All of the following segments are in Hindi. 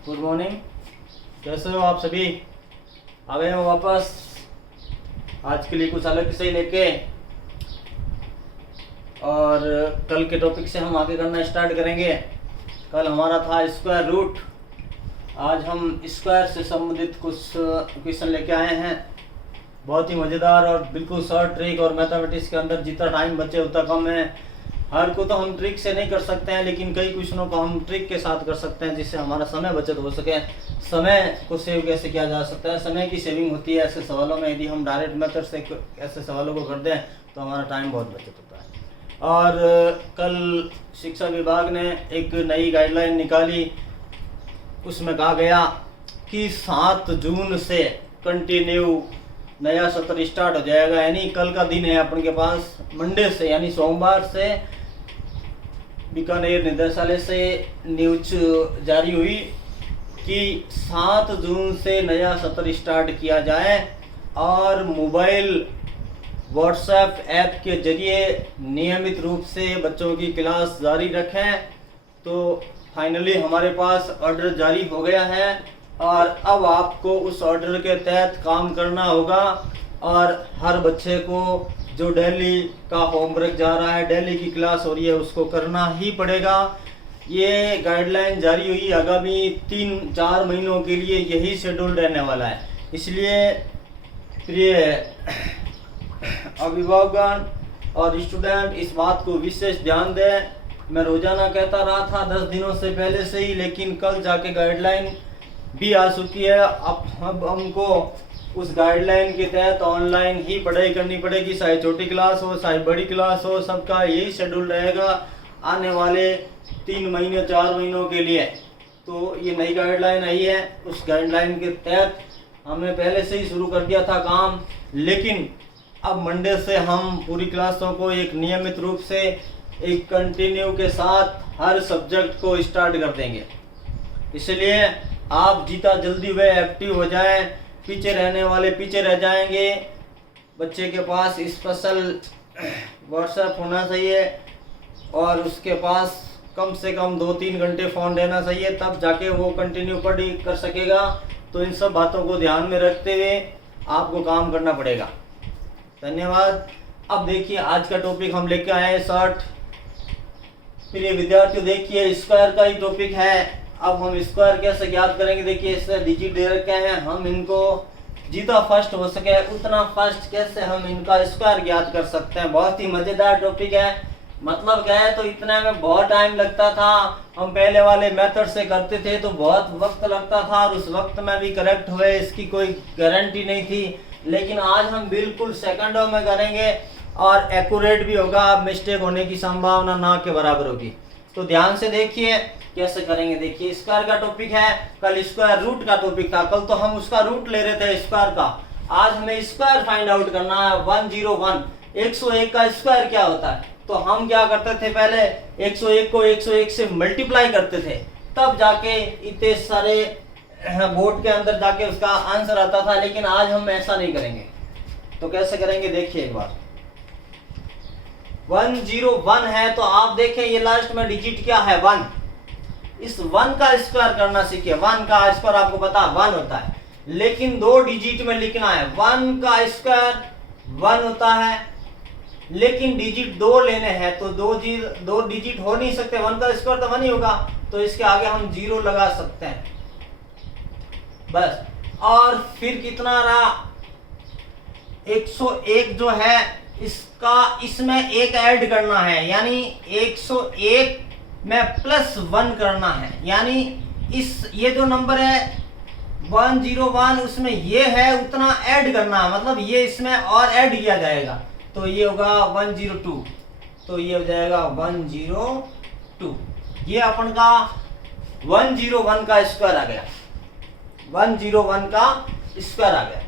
Good morning. कैसे हो आप सभी? आ गए हो वापस आज के लिए कुछ अलग विषय लेके, और कल के टॉपिक से हम आगे करना स्टार्ट करेंगे। कल हमारा था स्क्वायर रूट, आज हम स्क्वायर से संबंधित कुछ क्वेश्चन लेके आए हैं। बहुत ही मज़ेदार और बिल्कुल शॉर्ट ट्रिक, और मैथमेटिक्स के अंदर जितना टाइम बचे उतना कम है। हर को तो हम ट्रिक से नहीं कर सकते हैं, लेकिन कई क्वेश्चनों को हम ट्रिक के साथ कर सकते हैं जिससे हमारा समय बचत हो सके। समय को सेव कैसे किया जा सकता है, समय की सेविंग होती है ऐसे सवालों में। यदि हम डायरेक्ट मेथड से ऐसे सवालों को कर दें तो हमारा टाइम बहुत बचत होता है। और कल शिक्षा विभाग ने एक नई गाइडलाइन निकाली, उसमें कहा गया कि 7 जून से कंटिन्यू नया सत्र स्टार्ट हो जाएगा। यानी कल का दिन है अपन के पास, मंडे से यानी सोमवार से बीकानेर निदेशालय से न्यूज जारी हुई कि 7 जून से नया सत्र स्टार्ट किया जाए, और मोबाइल व्हाट्सएप ऐप के जरिए नियमित रूप से बच्चों की क्लास जारी रखें। तो फाइनली हमारे पास ऑर्डर जारी हो गया है, और अब आपको उस ऑर्डर के तहत काम करना होगा। और हर बच्चे को जो डेली का होमवर्क जा रहा है, डेली की क्लास हो रही है, उसको करना ही पड़ेगा। ये गाइडलाइन जारी हुई, आगामी 3-4 महीनों के लिए यही शेड्यूल रहने वाला है। इसलिए प्रिय अभिभावकगण और स्टूडेंट इस बात को विशेष ध्यान दें। मैं रोजाना कहता रहा था 10 दिनों से पहले से ही, लेकिन कल जाके गाइडलाइन भी आ चुकी है। अब हमको उस गाइडलाइन के तहत ऑनलाइन ही पढ़ाई करनी पड़ेगी, चाहे छोटी क्लास हो चाहे बड़ी क्लास हो, सबका यही शेड्यूल रहेगा आने वाले 3 महीने 4 महीनों के लिए। तो ये नई गाइडलाइन आई है, उस गाइडलाइन के तहत हमने पहले से ही शुरू कर दिया था काम, लेकिन अब मंडे से हम पूरी क्लासों को एक नियमित रूप से एक कंटिन्यू के साथ हर सब्जेक्ट को स्टार्ट कर देंगे। इसलिए आप जितना जल्दी वे एक्टिव हो जाएं, पीछे रहने वाले पीछे रह जाएंगे। बच्चे के पास स्पेशल व्हाट्सएप होना चाहिए, और उसके पास कम से कम 2-3 घंटे फ़ोन रहना चाहिए, तब जाके वो कंटिन्यू पढ़ाई कर सकेगा। तो इन सब बातों को ध्यान में रखते हुए आपको काम करना पड़ेगा। धन्यवाद। अब देखिए आज का टॉपिक हम लेके आए हैं शॉर्ट। प्रिय विद्यार्थियों, देखिए स्क्वायर का ही टॉपिक है। अब हम स्क्वायर कैसे ज्ञात करेंगे? देखिए इससे डिजिट दे रखे हैं, हम इनको जितना फर्स्ट हो सके उतना फर्स्ट कैसे हम इनका स्क्वायर ज्ञात कर सकते हैं। बहुत ही मजेदार टॉपिक है। मतलब क्या है, तो इतने में बहुत टाइम लगता था। हम पहले वाले मेथड से करते थे तो बहुत वक्त लगता था, और उस वक्त में भी करेक्ट हुए इसकी कोई गारंटी नहीं थी। लेकिन आज हम बिल्कुल सेकंडों में करेंगे और एक्यूरेट भी होगा, मिस्टेक होने की संभावना ना के बराबर होगी। तो ध्यान से देखिए कैसे करेंगे। देखिए स्क्वायर का टॉपिक है, कल स्क्वायर रूट का टॉपिक था। कल तो हम उसका रूट ले रहे थे स्क्वायर का, आज हमें स्क्वायर फाइंड आउट करना है। 101 101 का स्क्वायर क्या होता है? तो हम क्या करते थे, पहले 101 को 101 से मल्टीप्लाई करते थे, तब जाके इतने सारे बोर्ड के अंदर जाके उसका आंसर आता था। लेकिन आज हम ऐसा नहीं करेंगे। तो कैसे करेंगे देखिए एक बार। 101 है, तो आप देखें ये लास्ट में डिजिट क्या है, 1। इस 1 का स्क्वायर करना सीखिए। 1 का स्क्वायर आपको पता 1 होता है, लेकिन 2 डिजिट में लिखना है। 1 का स्क्वायर 1 होता है, लेकिन डिजिट 2 लेने हैं, तो 2 डिजिट हो नहीं सकते। 1 का स्क्वायर तो 1 ही होगा, तो इसके आगे हम 0 लगा सकते हैं बस। और फिर कितना रहा, 101 जो है इसका इसमें 1 ऐड करना है, यानी 101 में +1 करना है। यानी इस ये जो नंबर है 101 उसमें ये है उतना ऐड करना है, मतलब ये इसमें और ऐड किया जाएगा, तो ये होगा 102। तो ये हो जाएगा 102। ये अपन का 101 का स्क्वायर आ गया। 101 का स्क्वायर आ गया।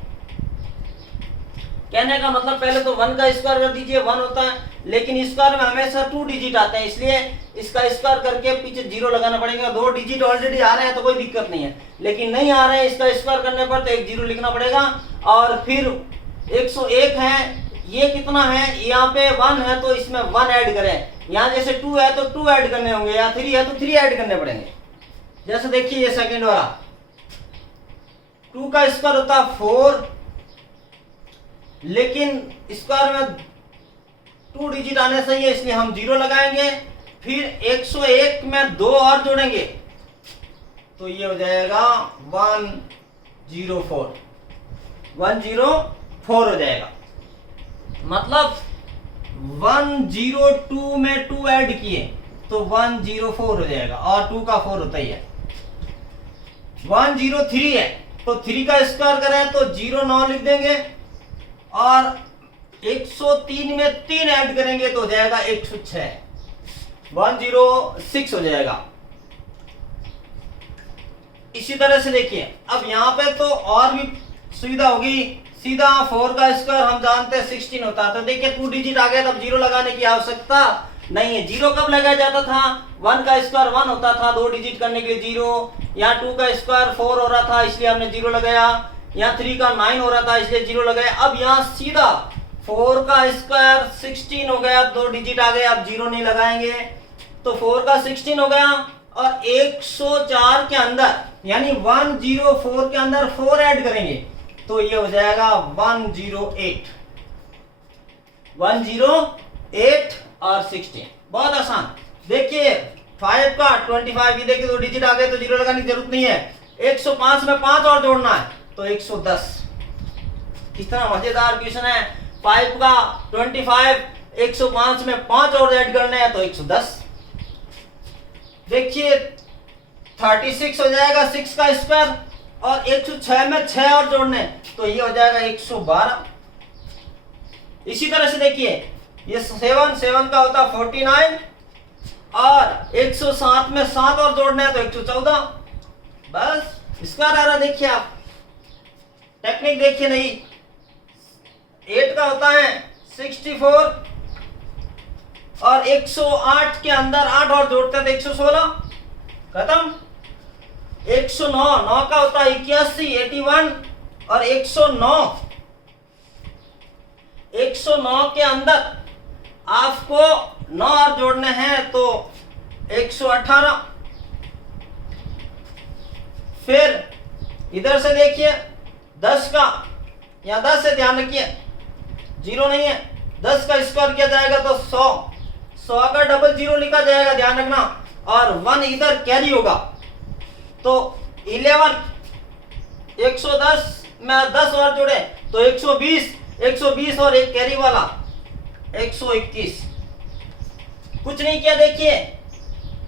कहने का मतलब पहले तो 1 का स्क्वायर कर दीजिए, 1 होता है, लेकिन स्क्वायर में हमेशा 2 डिजिट आते हैं, इसलिए इसका स्क्वायर करके पीछे 0 लगाना पड़ेगा। 2 डिजिट ऑलरेडी आ रहे हैं तो कोई दिक्कत नहीं है, लेकिन नहीं आ रहे हैं इसका स्क्वायर करने पर तो एक 0 लिखना पड़ेगा। और फिर 101 है, ये कितना है, यहाँ पे 1 है तो इसमें 1 ऐड करें। यहाँ जैसे 2 है तो 2 ऐड करने होंगे, या 3 है तो 3 ऐड करने पड़ेंगे। जैसे देखिए ये सेकंड वाला 2 का स्क्वायर होता है 4, लेकिन स्क्वायर में 2 डिजिट आने चाहिए इसलिए हम 0 लगाएंगे। फिर 101 में 2 और जोड़ेंगे तो ये हो जाएगा 104 हो जाएगा। मतलब 102 में 2 ऐड किए तो 104 हो जाएगा, और 2 का 4 होता ही है। 103 है तो 3 का स्क्वायर करें तो 09 लिख देंगे, और 103 में 3 ऐड करेंगे तो हो जाएगा 106, 106 हो जाएगा। इसी तरह से देखिए अब यहाँ पे तो और भी सुविधा होगी। सीधा 4 का स्क्वायर हम जानते हैं 16 होता है, तो देखिए 2 डिजिट आ गया तब 0 लगाने की आवश्यकता नहीं है। 0 कब लगाया जाता था? 1 का स्क्वायर 1 होता था, 2 डिजिट करने के लिए 0। यहाँ 2 का स्क्वायर 4 हो रहा था इसलिए हमने 0 लगाया। यहाँ 3 का 9 हो रहा था इसलिए 0 लगाया। अब यहाँ सीधा 4 का स्क्वायर 16 हो गया, 2 डिजिट आ गए, अब 0 नहीं लगाएंगे तो 4 का 16 हो गया, और 104 के अंदर यानी 104 के अंदर 4 ऐड करेंगे तो ये हो जाएगा 108 और 16। बहुत आसान। देखिए 5 का 25, ये देखिए 2 डिजिट आ गए तो 0 लगाने की जरूरत नहीं है। 105 में 5 और जोड़ना है तो 110। कितना मजेदार क्वेश्चन है। 5 का 25, 105 में 5 और ऐड करने हैं तो 110। देखिए 36 हो जाएगा 6 का स्क्वायर, और 106 में 6 और जोड़ने तो ये हो जाएगा 112। इसी तरह से देखिए ये 7 का होता 49, और 107 में 7 और जोड़ने हैं तो 114। बस इसका आ रहा, देखिए आप टेक्निक देखिए नहीं। 8 का होता है 64, और 108 के अंदर 8 और जोड़ते हैं तो 116। खत्म। 109 9 का होता है 81 81, और 109 के अंदर आपको 9 और जोड़ने हैं तो 118। फिर इधर से देखिए 10 का, यहाँ 10 से ध्यान रखिए 0 नहीं है। 10 का स्क्वायर किया जाएगा तो 100 का डबल 0 लिखा जाएगा, ध्यान रखना, और 1 इधर कैरी होगा तो 11। 110 में 10 और जोड़े तो 120 और एक कैरी वाला 121। कुछ नहीं किया। देखिए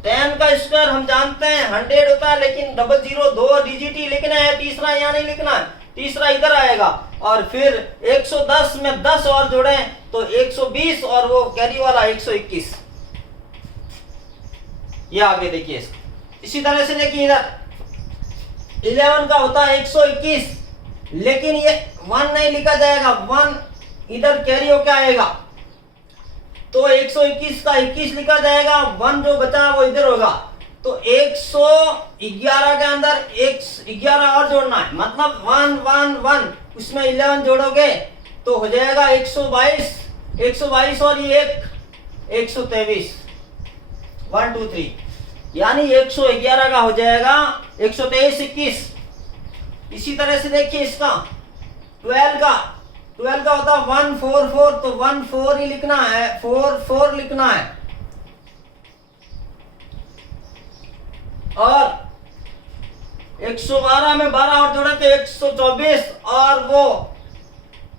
10 का स्क्वायर हम जानते हैं 100 होता है, लेकिन डबल 0 2 डिजिट ही लिखना है, तीसरा यहाँ नहीं लिखना है, तीसरा इधर आएगा। और फिर 110 में 10 और जोड़े तो 120, और वो कैरी वाला 121। ये आगे देखिए इसको। इसी तरह से देखिए इधर 11 का होता है 121, लेकिन ये 1 नहीं लिखा जाएगा, 1 इधर कैरी होकर आएगा तो 121 का 21 लिखा जाएगा, 1 जो बचा वो इधर होगा तो 111 के अंदर 11 और जोड़ना है, मतलब 1 1 1, उसमें 11 जोड़ोगे तो हो जाएगा 122 और ये 123। 1 2 3 यानी 111 का हो जाएगा 123 21। इसी तरह से देखिए इसका 12 का होता है 144, तो 14 ही लिखना है, 4 लिखना है। और 112 में 12 और जोड़े तो 124, और वो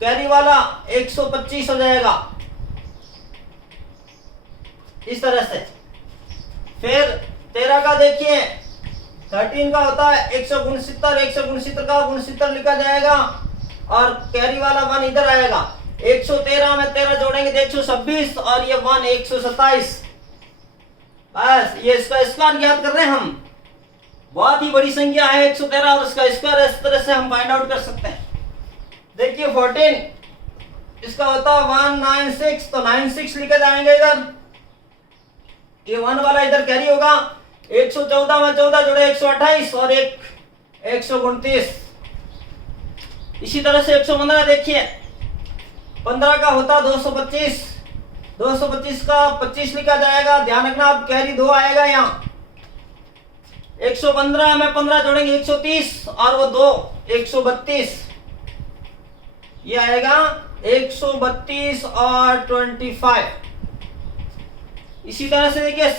कैरी वाला 125 हो जाएगा। इस तरह से फिर 13 का देखिए 13 का होता है 169 का 69 लिखा जाएगा, और कैरी वाला 1 इधर आएगा। 113 में 13 जोड़ेंगे तो 126, और ये 1 127। बस ये इसका स्क्वायर ज्ञात कर रहे हैं हम। बहुत ही बड़ी संख्या है 113, और इसका स्क्वायर इस तरह से हम फाइंड आउट कर सकते हैं। देखिए 14 इसका होता है 196, तो 96 लिखे जाएंगे इधर, ये 1 वाला इधर कैरी होगा। 114 में 14 जोड़े 128, और एक 129। इसी तरह से 115 देखिए 15 का होता 225 का 25 लिखा जाएगा, ध्यान रखना अब कैरी 2 आएगा यहाँ। 115 में 15 जोड़ेंगे 130 और वो 2 132, ये आएगा 132 और 25। इसी तरह से देखिए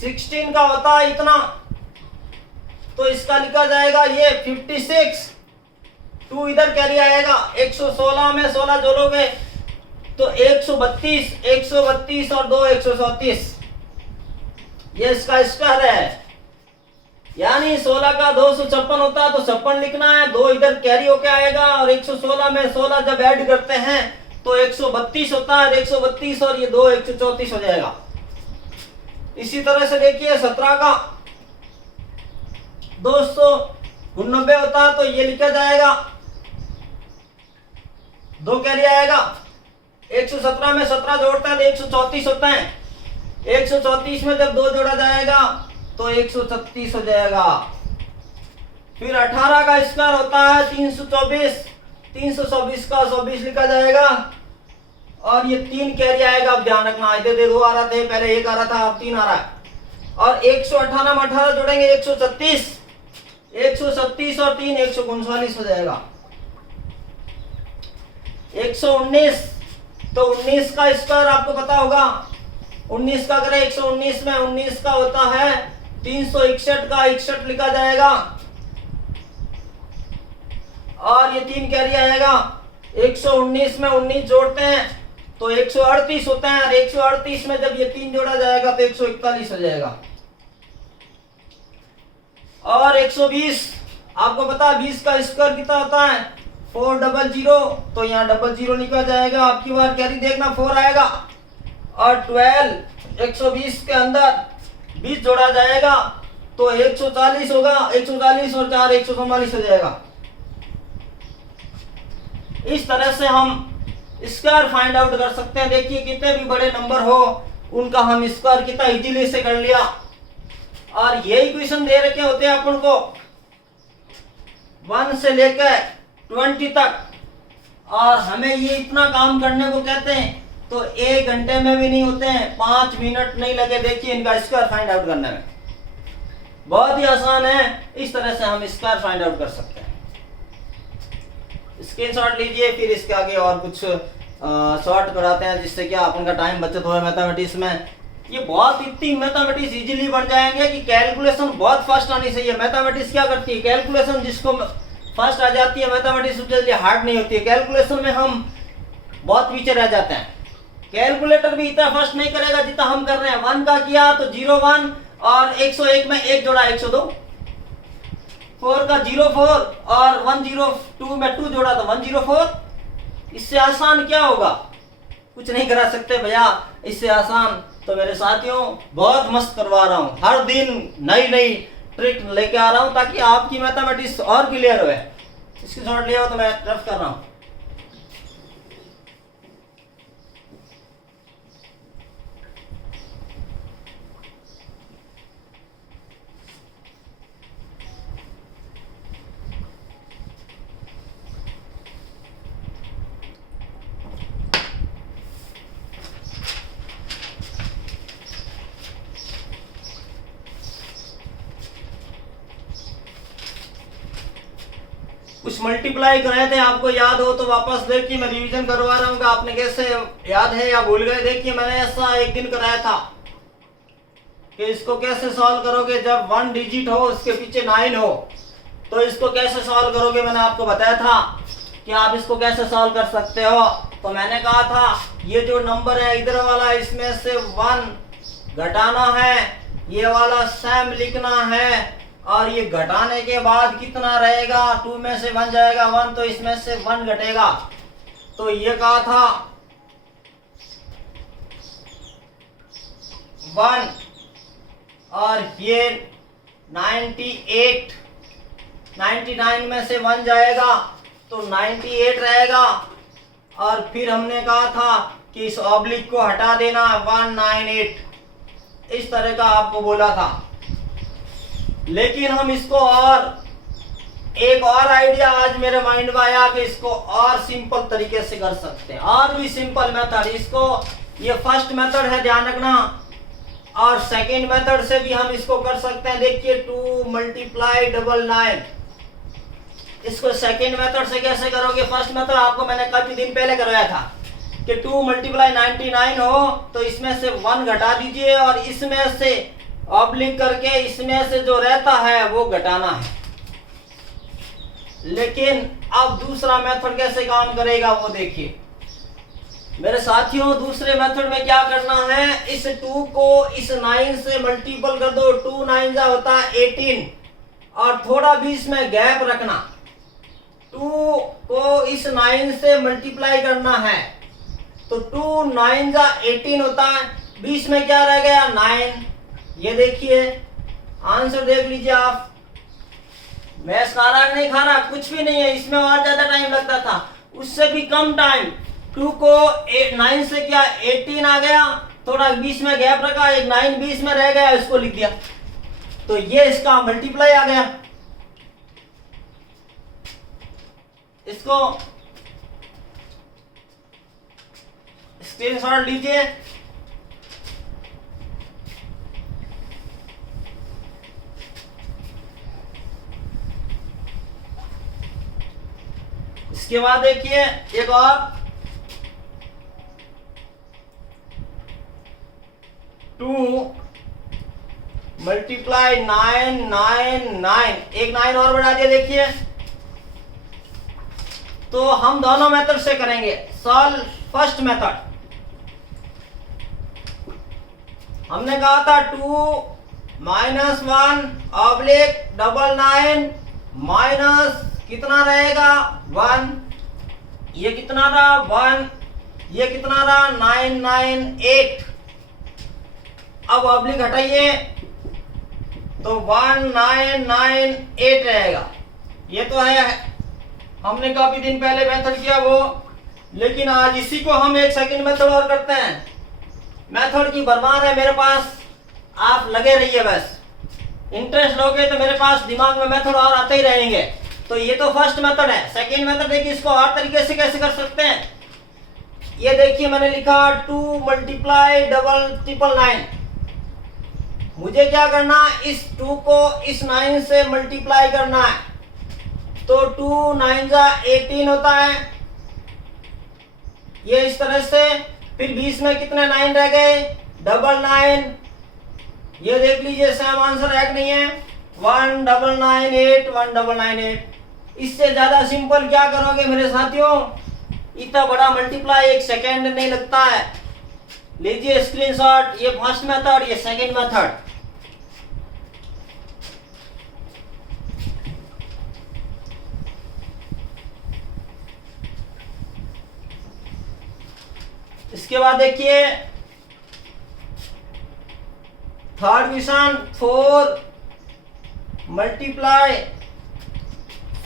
16 का होता है इतना, तो इसका लिखा जाएगा ये 56। 2 इधर कैरी आएगा, 116 में 16 जोड़ोगे तो 132 और 2 134, ये इसका स्क्वायर है। यानी 16 का 256 होता है तो 56 लिखना है, 2 इधर कैरी होके आएगा और 116 में 16 जब ऐड करते हैं तो 132 होता है, 132 और ये 2 134 हो जाएगा। इसी तरह से देखिए 17 का 299 होता है तो ये लिखा जाएगा, 2 कैरी आएगा, 117 में 17 जोड़ता है तो 134 होता है, 134 में जब 2 जोड़ा जाएगा तो 136 हो जाएगा। फिर 18 का स्क्वायर होता है 324, 324 का 24 लिखा जाएगा और ये 3 कैरी आएगा। अब ध्यान रखना, इधर 2 आ रहा था, पहले 1 आ रहा था, अब 3 आ रहा है। और 118 में 18 जोड़ेंगे 136, 136 और 3 139 हो जाएगा। 119, तो 19 का स्क्वायर आपको पता होगा, 19 का करें 119 में 19 का होता है 361 का 61 लिखा जाएगा और ये 3 कैरी आएगा। 119 में 19 जोड़ते हैं तो 138 होते हैं और 138 में जब ये 3 जोड़ा जाएगा तो 141 हो जाएगा। और 120 आपको पता है 20 का स्क्वायर कितना होता है 400, तो यहाँ 00 लिखा जाएगा। आपकी बार कैरी देखना 4 आएगा और 12 120 के अंदर 20 जोड़ा जाएगा तो 140 होगा, 140 और 4 144 हो जाएगा। इस तरह से हम स्क्वायर फाइंड आउट कर सकते हैं। देखिए कितने भी बड़े नंबर हो उनका हम स्क्वायर कितना इजीली से कर लिया। और ये इक्वेशन दे रखे होते हैं अपन को 1 से लेकर 20 तक, और हमें ये इतना काम करने को कहते हैं तो 1 घंटे में भी नहीं होते हैं, 5 मिनट नहीं लगे। देखिए इनका स्क्वायर फाइंड आउट करने में बहुत ही आसान है। इस तरह से हम स्क्वायर फाइंड आउट कर सकते हैं। स्क्रीनशॉट लीजिए, फिर इसके आगे और कुछ शॉर्ट कराते हैं जिससे क्या अपन का टाइम बचत हो मैथमेटिक्स में। ये बहुत इतनी मैथमेटिक्स इजीली बढ़ जाएंगे कि कैलकुलेशन बहुत फास्ट आनी चाहिए। मैथमेटिक्स क्या करती है, कैलकुलेशन जिसको फास्ट आ जाती है मैथमेटिक्स उसके लिए हार्ड नहीं होती है। कैलकुलेशन में हम बहुत पीछे रह जाते हैं। कैलकुलेटर भी इतना फास्ट नहीं करेगा जितना हम कर रहे हैं। 1 का किया तो 01 और 101 में 1 जोड़ा 102, 4 का 04 और 102 में 2 जोड़ा तो 104। इससे आसान क्या होगा, कुछ नहीं करा सकते भैया। इससे आसान तो मेरे साथियों बहुत मस्त करवा रहा हूँ, हर दिन नई नई ट्रिक लेके आ रहा हूँ ताकि आपकी मैथमेटिक्स और क्लियर हो। इसकी शॉर्ट लिया हो तो मैं रफ कर रहा हूँ। कुछ मल्टीप्लाई कराए थे, आपको याद हो तो वापस देखिए, मैं रिवीजन करवा रहा हूँ कि आपने कैसे याद है या भूल गए। देखिए मैंने ऐसा एक दिन कराया था कि इसको कैसे सॉल्व करोगे जब 1 डिजिट हो उसके पीछे 9 हो, तो इसको कैसे सॉल्व करोगे मैंने आपको बताया था कि आप इसको कैसे सॉल्व कर सकते हो। तो मैंने कहा था ये जो नंबर है इधर वाला, इसमें से 1 घटाना है, ये वाला सैम लिखना है, और ये घटाने के बाद कितना रहेगा, 2 में से 1 जाएगा 1, तो इसमें से 1 घटेगा। तो ये कहा था 1 और ये 98, 99 में से 1 जाएगा तो 98 रहेगा। और फिर हमने कहा था कि इस ऑब्लिक को हटा देना 198, इस तरह का आपको बोला था। लेकिन हम इसको और एक और आइडिया आज मेरे माइंड में आया कि इसको और सिंपल तरीके से कर सकते हैं, और भी सिंपल मेथड। इसको ये फर्स्ट मेथड है, ध्यान रखना, और सेकेंड मेथड से भी हम इसको कर सकते हैं। देखिए 2 मल्टीप्लाई 99, इसको सेकेंड मेथड से कैसे करोगे? फर्स्ट मेथड आपको मैंने काफी दिन पहले करवाया था कि 2 मल्टीप्लाई 99 हो तो इसमें से 1 घटा दीजिए और इसमें से ऑब्लिक करके इसमें से जो रहता है वो घटाना है। लेकिन अब दूसरा मेथड कैसे काम करेगा वो देखिए मेरे साथियों। दूसरे मेथड में क्या करना है, इस 2 को इस 9 से मल्टीपल कर दो। 2 9 जा होता है 18 और थोड़ा बीच में गैप रखना। 2 को इस 9 से मल्टीप्लाई करना है तो 2 9 जा 18 होता है, बीच में क्या रह गया 9। ये देखिए आंसर देख लीजिए आप। मैं खाना नहीं खा रहा, कुछ भी नहीं है, इसमें और ज्यादा टाइम लगता था, उससे भी कम टाइम। 2 को 9 से क्या 18 आ गया, थोड़ा बीच में गैप रखा, एक 9 बीच में रह गया, इसको लिख दिया तो ये इसका मल्टीप्लाई आ गया। इसको स्क्रीनशॉट लीजिए। इसके बाद देखिए एक और 2 मल्टीप्लाई 9 9 9, एक 9 और बढ़ा दिया। देखिए तो हम दोनों मेथड से करेंगे। सॉल्व फर्स्ट मेथड हमने कहा था 2 माइनस 1 ऑब्लिक 99 माइनस कितना रहेगा 1, ये कितना रहा 1, ये कितना रहा 998। अब ऑब्लिक हटाइए तो 1998 रहेगा। ये तो है हमने काफी दिन पहले मेथड किया वो, लेकिन आज इसी को हम एक सेकंड मेथड और करते हैं। मेथड की भरमार है मेरे पास, आप लगे रहिए बस। इंटरेस्ट लोगे तो मेरे पास दिमाग में मेथड और आते ही रहेंगे। तो ये तो फर्स्ट मेथड है। सेकंड मेथड देखिए इसको और तरीके से कैसे कर सकते हैं। ये देखिए मैंने लिखा 2 मल्टीप्लाई 999। मुझे क्या करना, इस 2 को इस 9 से मल्टीप्लाई करना है तो 2 9 जा 18 होता है, ये इस तरह से। फिर बीच में कितने 9 रह गए 99। ये देख लीजिए सेम आंसर है कि नहीं है 1998 1998। इससे ज्यादा सिंपल क्या करोगे मेरे साथियों, इतना बड़ा मल्टीप्लाई एक सेकेंड नहीं लगता है। लीजिए स्क्रीनशॉट, ये फर्स्ट मेथड, ये सेकंड मेथड। इसके बाद देखिए थर्ड क्वेश्चन 4 मल्टीप्लाई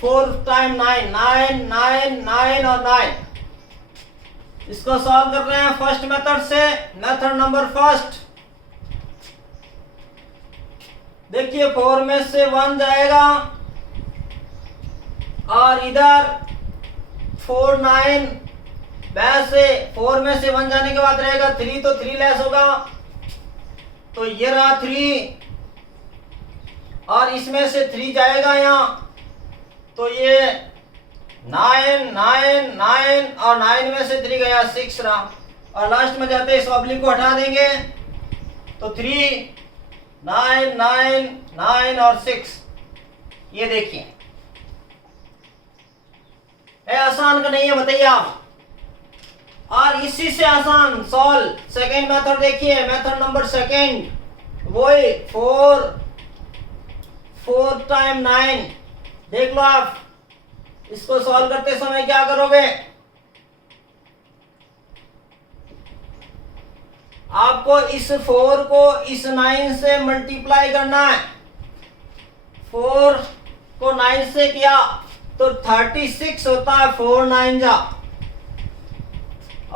4 टाइम 9 9 9 9 और 9। इसको सॉल्व कर रहे हैं फर्स्ट मेथड से। मेथड नंबर फर्स्ट देखिए 4 में से 1 जाएगा और इधर 4 9 वैसे 4 में से 1 जाने के बाद रहेगा 3, तो 3 लेस होगा तो ये रहा 3 और इसमें से 3 जाएगा यहाँ तो ये 9 9 9 और 9 में से 3 गया 6 रहा और लास्ट में जाते इस ऑब्लिक को हटा देंगे तो 3 9 9 9 और 6। ये देखिए आसान का नहीं है, बताइए आप। और इसी से आसान सॉल्व सेकेंड मेथड देखिए, मेथड नंबर सेकेंड वही 4 टाइम 9। देख लो आप इसको सॉल्व करते समय क्या करोगे, आपको इस 4 को इस 9 से मल्टीप्लाई करना है। 4 को 9 से किया तो 36 होता है 4 9 जा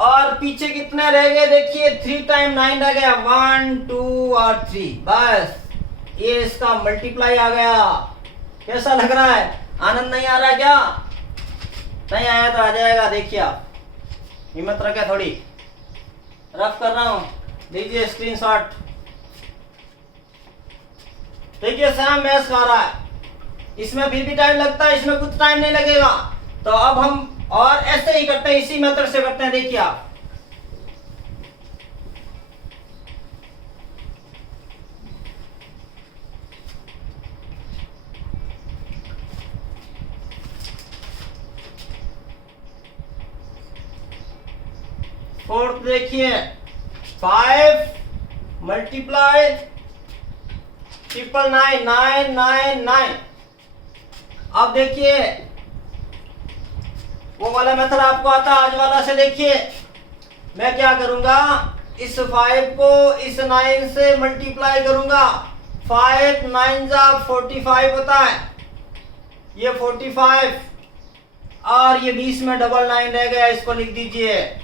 और पीछे कितने रह गए देखिए 3 टाइम 9 रह गया 1 2 और 3। बस ये इसका मल्टीप्लाई आ गया। कैसा लग रहा है, आनंद नहीं आ रहा क्या? नहीं आया तो आ जाएगा। देखिए आप हिम्मत रखे, थोड़ी रफ कर रहा हूं, लीजिए स्क्रीनशॉट। देखिए सेम मैच खा रहा है, इसमें फिर भी टाइम लगता है, इसमें कुछ टाइम नहीं लगेगा। तो अब हम और ऐसे ही करते हैं, इसी मेथड से करते हैं। देखिए आप फोर्थ देखिए 5 मल्टीप्लाई 99999। अब देखिए वो वाला मेथड आपको आता है, आज वाला से देखिए मैं क्या करूंगा, इस 5 को इस 9 से मल्टीप्लाई करूंगा। 5 9 जा 45 होता है, ये 45 और ये 20 में डबल 9 रह गया, इसको लिख दीजिए।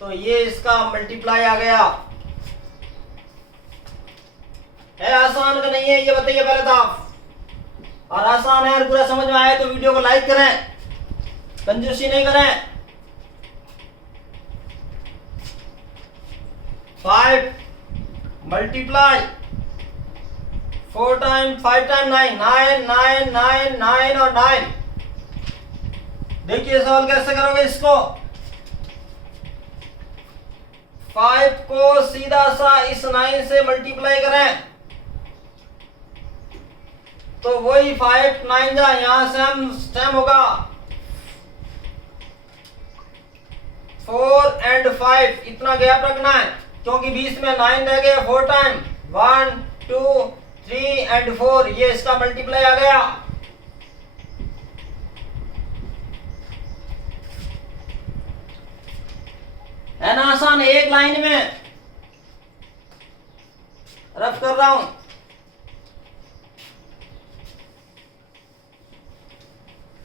तो ये इसका मल्टीप्लाई आ गया। है आसान का नहीं है, ये बताइए पहले तो आप। और आसान है और पूरा समझ में आए तो वीडियो को लाइक करें, कंजूसी नहीं करें। 5 मल्टीप्लाई 4 टाइम 5 टाइम 9 9 9 9 9 और 9। देखिए सॉल्व कैसे करोगे इसको। 5 को सीधा सा इस 9 से मल्टीप्लाई करें तो वही 5 9 जा यहां से हम स्टेम होगा 4 एंड 5, इतना गैप रखना है क्योंकि 20 में 9 रह गया। 4 टाइम 1 2 3 एंड 4, ये इसका मल्टीप्लाई आ गया। है ना आसान, एक लाइन में रफ कर रहा हूं।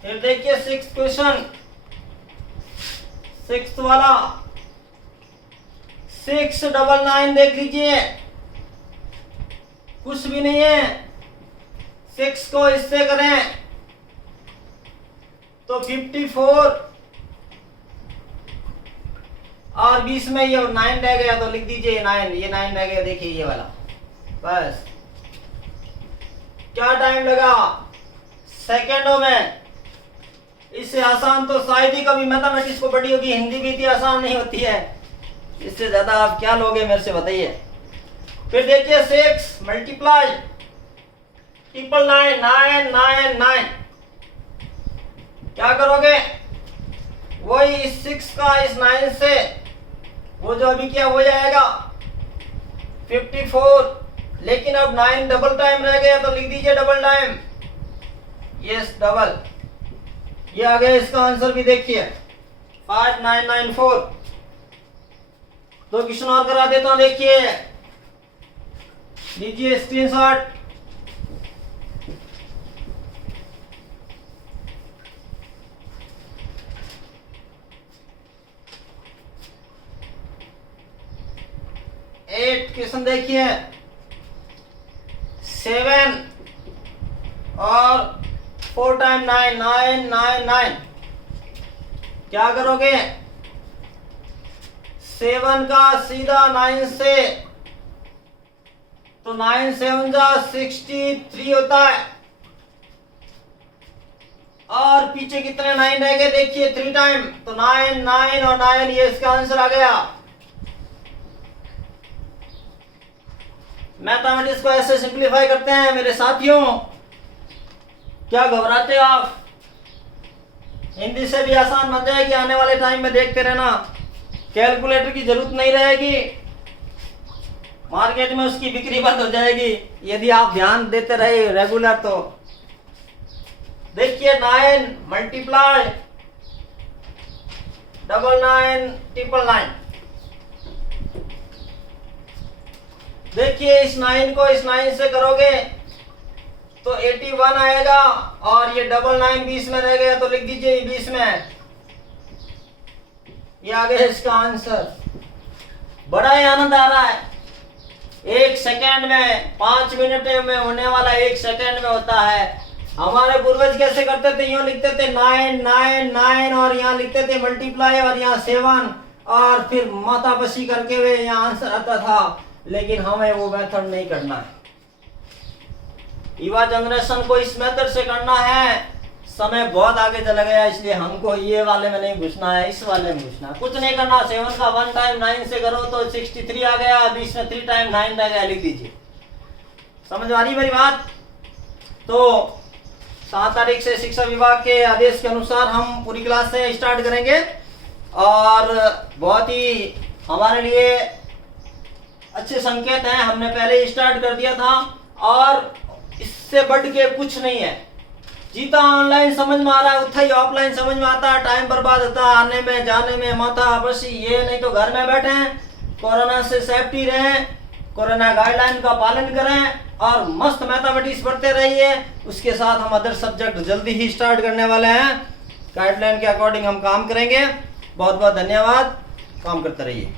फिर देखिए 6th क्वेश्चन, 6th वाला 699 देख लीजिए, कुछ भी नहीं है। 6 को इससे करें तो 54 और 20 में ये 9 रह गया तो लिख दीजिए 9, ये 9 रह गया। देखिए ये वाला, बस क्या टाइम लगा सेकेंडों में। इससे आसान तो शायद ही कभी मैथमेटिक्स को पढ़ी होगी, हिंदी भी इतनी आसान नहीं होती है। इससे ज्यादा आप क्या लोगे मेरे से बताइए। फिर देखिए 6 मल्टीप्लाई 99999, क्या करोगे, वही इस 6 का इस 9 से वो जो अभी किया हो जाएगा 54, लेकिन अब 9 डबल टाइम रह गया तो लिख दीजिए डबल टाइम, यस डबल। ये आ गया इसका आंसर भी देखिए 5994। दो क्वेश्चन और करा देता हूं, देखिए लीजिए स्क्रीनशॉट। एट क्वेश्चन देखिए 7 और 4 टाइम 9 9 9 9, क्या करोगे, 7 का सीधा 9 से तो 9 7 जा 63 होता है और पीछे कितने 9 रह गए देखिए 3 टाइम, तो 9 9 और 9, ये इसका आंसर आ गया। मैथमेटिक्स को ऐसे सिंपलीफाई करते हैं मेरे साथियों, क्या घबराते हो आप। हिंदी से भी आसान बन जाएगी, आने वाले टाइम में देखते रहना, कैलकुलेटर की जरूरत नहीं रहेगी, मार्केट में उसकी बिक्री बंद हो जाएगी यदि आप ध्यान देते रहे रेगुलर। तो देखिए 9 मल्टीप्लाई 99999, देखिए इस 9 को इस 9 से करोगे तो 81 आएगा और ये 99 20 में रह गया तो लिख दीजिए 20 में, ये आ गया इसका आंसर। बड़ा ही आनंद आ रहा है, 1 सेकेंड में 5 मिनट में होने वाला 1 सेकेंड में होता है। हमारे पूर्वज कैसे करते थे, यूं लिखते थे 9 9 9 और यहाँ लिखते थे मल्टीप्लाई और यहाँ 7 और फिर मातापसी करके हुए यहाँ आंसर आता था, लेकिन हमें वो मेथड नहीं करना है। युवा जनरेशन को इस मेथड से करना है। समय बहुत आगे चला गया, इसलिए हमको ये वाले में नहीं घुसना है, इस वाले में घुसना है। कुछ नहीं करना, 7 का 1 टाइम 9 से करो तो 63 आ गया, अभी इसमें 3 टाइम 9 आ गया, लिख दीजिए। समझ आ रही मेरी बात? तो 7 तारीख से शिक्षा विभाग के आदेश के अनुसार हम पूरी क्लास से स्टार्ट करेंगे और बहुत ही हमारे लिए अच्छे संकेत हैं। हमने पहले ही स्टार्ट कर दिया था और इससे बढ़ के कुछ नहीं है। जीता ऑनलाइन समझ में आ रहा है, उतना ही ऑफलाइन समझ में आता है। टाइम बर्बाद होता है आने में जाने में, माथा बस ये नहीं तो घर में बैठे हैं, कोरोना से सेफ्टी रहें, कोरोना गाइडलाइन का पालन करें और मस्त मैथमेटिक्स पढ़ते रहिए। उसके साथ हम अदर सब्जेक्ट जल्दी ही स्टार्ट करने वाले हैं। गाइडलाइन के अकॉर्डिंग हम काम करेंगे। बहुत बहुत धन्यवाद, काम करते रहिए।